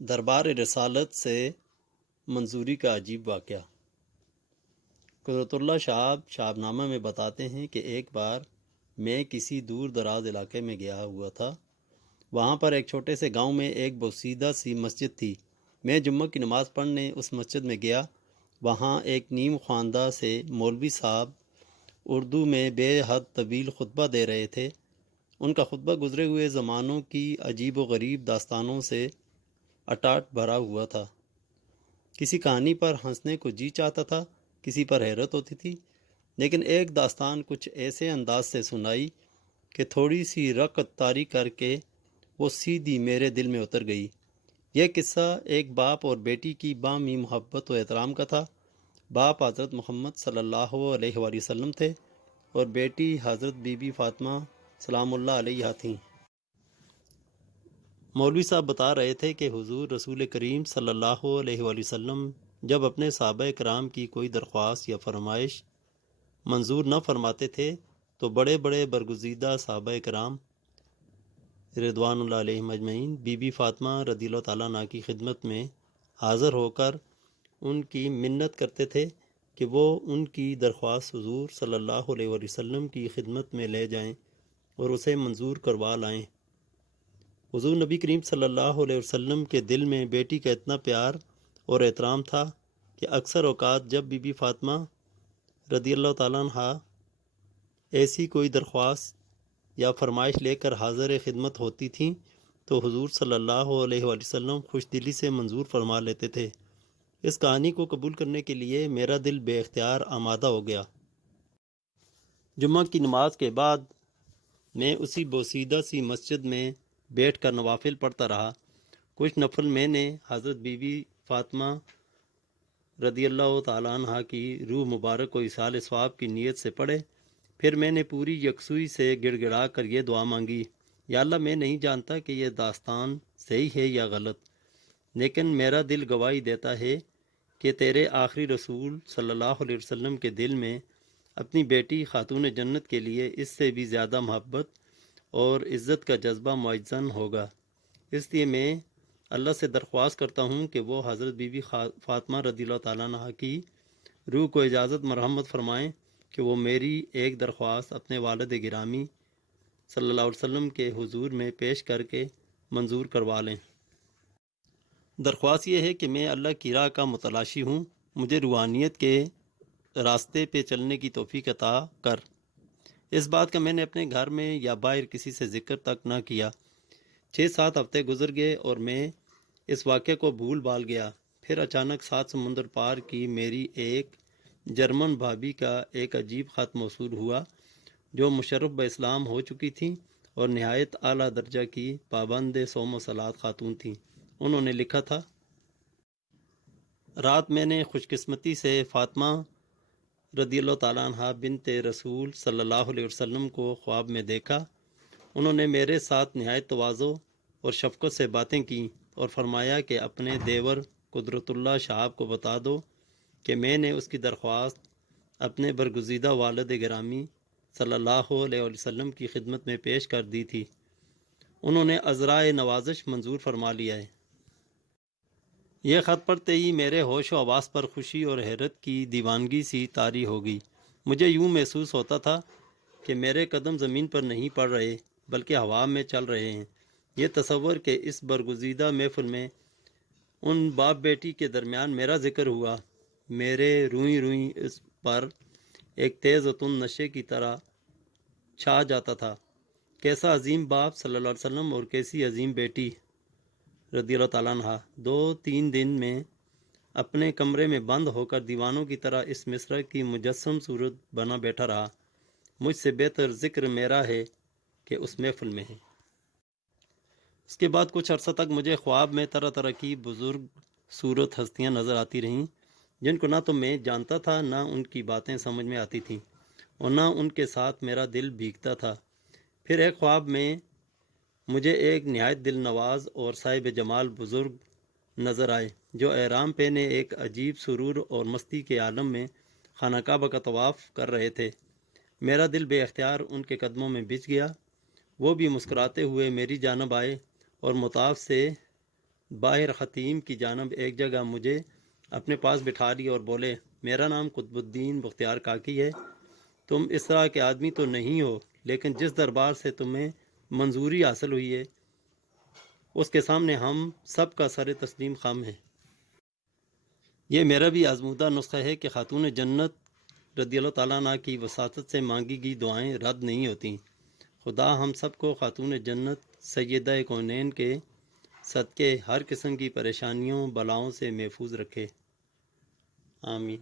دربار رسالت سے منظوری کا عجیب واقعہ۔ قدرت اللہ شہاب نامہ میں بتاتے ہیں کہ ایک بار میں کسی دور دراز علاقے میں گیا ہوا تھا۔ وہاں پر ایک چھوٹے سے گاؤں میں ایک بوسیدہ سی مسجد تھی۔ میں جمعہ کی نماز پڑھنے اس مسجد میں گیا۔ وہاں ایک نیم خواندہ سے مولوی صاحب اردو میں بے حد طویل خطبہ دے رہے تھے۔ ان کا خطبہ گزرے ہوئے زمانوں کی عجیب و غریب داستانوں سے اٹاٹ بھرا ہوا تھا۔ کسی کہانی پر ہنسنے کو جی چاہتا تھا، کسی پر حیرت ہوتی تھی، لیکن ایک داستان کچھ ایسے انداز سے سنائی کہ تھوڑی سی رقط طاری کر کے وہ سیدھی میرے دل میں اتر گئی۔ یہ قصہ ایک باپ اور بیٹی کی باہمی محبت و احترام کا تھا۔ باپ حضرت محمد صلی اللہ علیہ وآلہ وسلم تھے اور بیٹی حضرت بی بی فاطمہ سلام اللہ علیہا تھیں۔ مولوی صاحب بتا رہے تھے کہ حضور رسول کریم صلی اللہ علیہ وآلہ وسلم جب اپنے صحابہ کرام کی کوئی درخواست یا فرمائش منظور نہ فرماتے تھے تو بڑے بڑے برگزیدہ صحابہ کرام رضوان اللہ علیہم اجمعین بی بی فاطمہ رضی اللہ تعالیٰ عنہ کی خدمت میں حاضر ہو کر ان کی منت کرتے تھے کہ وہ ان کی درخواست حضور صلی اللہ علیہ وآلہ وسلم کی خدمت میں لے جائیں اور اسے منظور کروا لائیں۔ حضور نبی کریم صلی اللہ علیہ وسلم کے دل میں بیٹی کا اتنا پیار اور احترام تھا کہ اکثر اوقات جب بی بی فاطمہ رضی اللہ تعالیٰ عنہ ایسی کوئی درخواست یا فرمائش لے کر حاضر خدمت ہوتی تھیں تو حضور صلی اللہ علیہ وآلہ وسلم خوش دلی سے منظور فرما لیتے تھے۔ اس کہانی کو قبول کرنے کے لیے میرا دل بے اختیار آمادہ ہو گیا۔ جمعہ کی نماز کے بعد میں اسی بوسیدہ سی مسجد میں بیٹھ کر نوافل پڑھتا رہا۔ کچھ نفل میں نے حضرت بی بی فاطمہ رضی اللہ تعالیٰ عنہ کی روح مبارک کو ایصال ثواب کی نیت سے پڑھے۔ پھر میں نے پوری یکسوئی سے گڑ گڑا کر یہ دعا مانگی، یا اللہ میں نہیں جانتا کہ یہ داستان صحیح ہے یا غلط، لیکن میرا دل گواہی دیتا ہے کہ تیرے آخری رسول صلی اللہ علیہ وسلم کے دل میں اپنی بیٹی خاتون جنت کے لیے اس سے بھی زیادہ محبت اور عزت کا جذبہ معزن ہوگا۔ اس لیے میں اللہ سے درخواست کرتا ہوں کہ وہ حضرت بی بی فاطمہ رضی اللہ تعالیٰ عنہ کی روح کو اجازت مرحمت فرمائیں کہ وہ میری ایک درخواست اپنے والد گرامی صلی اللہ علیہ وسلم کے حضور میں پیش کر کے منظور کروا لیں۔ درخواست یہ ہے کہ میں اللہ کی راہ کا متلاشی ہوں، مجھے روحانیت کے راستے پہ چلنے کی توفیق عطا کر۔ اس بات کا میں نے اپنے گھر میں یا باہر کسی سے ذکر تک نہ کیا۔ 6-7 ہفتے گزر گئے اور میں اس واقعے کو بھول بھال گیا۔ پھر اچانک 7 سمندر پار کی میری ایک جرمن بھابھی کا ایک عجیب خط موصول ہوا جو مشرف باسلام ہو چکی تھیں اور نہایت اعلیٰ درجہ کی پابند صوم و صلات خاتون تھیں۔ انہوں نے لکھا تھا، رات میں نے خوش قسمتی سے فاطمہ رضی اللہ تعالیٰ عنہ بنت رسول صلی اللہ علیہ وسلم کو خواب میں دیکھا۔ انہوں نے میرے ساتھ نہایت تواضع اور شفقت سے باتیں کیں اور فرمایا کہ اپنے دیور قدرت اللہ شہاب کو بتا دو کہ میں نے اس کی درخواست اپنے برگزیدہ والد گرامی صلی اللہ علیہ وسلم کی خدمت میں پیش کر دی تھی۔ انہوں نے عذرائے نوازش منظور فرما لیا ہے۔ یہ خط پڑھتے ہی میرے ہوش و حواس پر خوشی اور حیرت کی دیوانگی سی طاری ہو گئی۔ مجھے یوں محسوس ہوتا تھا کہ میرے قدم زمین پر نہیں پڑ رہے بلکہ ہوا میں چل رہے ہیں۔ یہ تصور کہ اس برگزیدہ محفل میں ان باپ بیٹی کے درمیان میرا ذکر ہوا، میرے روئیں روئیں اس پر ایک تیز تند نشے کی طرح چھا جاتا تھا۔ کیسا عظیم باپ صلی اللہ علیہ وسلم اور کیسی عظیم بیٹی رضی اللہ تعالیٰ عنہ۔ 2-3 دن میں اپنے کمرے میں بند ہو کر دیوانوں کی طرح اس مصرع کی مجسم صورت بنا بیٹھا رہا۔ مجھ سے بہتر ذکر میرا ہے کہ اس محفل میں ہے۔ اس کے بعد کچھ عرصہ تک مجھے خواب میں طرح طرح کی بزرگ صورت ہستیاں نظر آتی رہیں جن کو نہ تو میں جانتا تھا نہ ان کی باتیں سمجھ میں آتی تھیں اور نہ ان کے ساتھ میرا دل بھیگتا تھا۔ پھر ایک خواب میں مجھے ایک نہایت دل نواز اور صاحب جمال بزرگ نظر آئے جو احرام پہنے ایک عجیب سرور اور مستی کے عالم میں خانہ کعبہ کا طواف کر رہے تھے۔ میرا دل بے اختیار ان کے قدموں میں بچھ گیا۔ وہ بھی مسکراتے ہوئے میری جانب آئے اور مطاف سے باہر ختیم کی جانب ایک جگہ مجھے اپنے پاس بٹھا لیا اور بولے، میرا نام قطب الدین بختیار کاکی ہے، تم اس طرح کے آدمی تو نہیں ہو، لیکن جس دربار سے تمہیں منظوری حاصل ہوئی ہے اس کے سامنے ہم سب کا سر تسلیم خم ہے۔ یہ میرا بھی آزمودہ نسخہ ہے کہ خاتون جنت رضی اللہ تعالیٰ عنہ کی وساطت سے مانگی گئی دعائیں رد نہیں ہوتیں۔ خدا ہم سب کو خاتون جنت سیدہ کونین کے صدقے ہر قسم کی پریشانیوں بلاؤں سے محفوظ رکھے، آمین۔